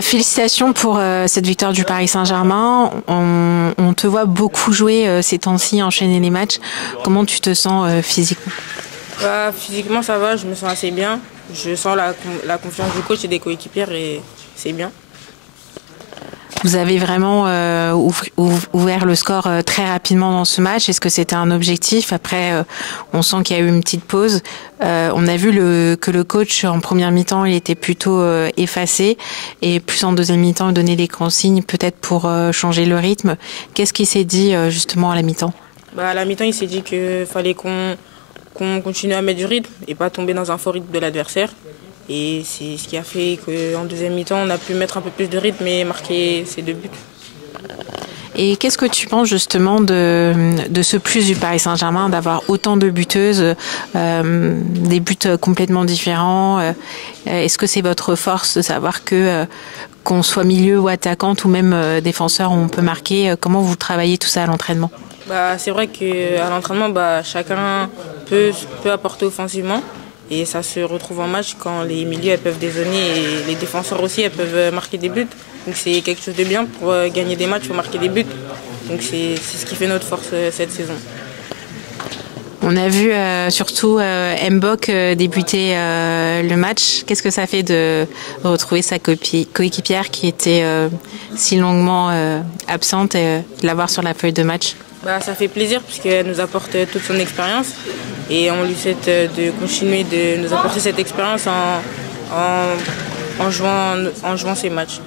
Félicitations pour cette victoire du Paris Saint-Germain. On te voit beaucoup jouer ces temps-ci, enchaîner les matchs. Comment tu te sens physiquement? Bah, physiquement, ça va, je me sens assez bien. Je sens la confiance du coach et des coéquipières et c'est bien. Vous avez vraiment ouvert le score très rapidement dans ce match. Est-ce que c'était un objectif? Après, on sent qu'il y a eu une petite pause. On a vu que le coach, en première mi-temps, il était plutôt effacé. Et plus en deuxième mi-temps, il donnait des consignes peut-être pour changer le rythme. Qu'est-ce qu'il s'est dit justement à la mi-temps? Bah, à la mi-temps, il s'est dit qu'il fallait qu'on continue à mettre du rythme et pas tomber dans un fort rythme de l'adversaire. Et c'est ce qui a fait qu'en deuxième mi-temps, on a pu mettre un peu plus de rythme et marquer ces 2 buts. Et qu'est-ce que tu penses justement de ce plus du Paris Saint-Germain, d'avoir autant de buteuses, des buts complètement différents? Est-ce que c'est votre force de savoir que qu'on soit milieu ou attaquante ou même défenseur, on peut marquer? Comment vous travaillez tout ça à l'entraînement? Bah, c'est vrai qu'à l'entraînement, bah, chacun peut apporter offensivement. Et ça se retrouve en match quand les milieux elles peuvent dézonner et les défenseurs aussi elles peuvent marquer des buts. Donc c'est quelque chose de bien. Pour gagner des matchs, il faut marquer des buts. Donc c'est ce qui fait notre force cette saison. On a vu surtout Mbok débuter le match. Qu'est-ce que ça fait de retrouver sa coéquipière qui était si longuement absente et de l'avoir sur la feuille de match? Bah, ça fait plaisir puisqu'elle nous apporte toute son expérience et on lui souhaite de continuer de nous apporter cette expérience en jouant ces matchs.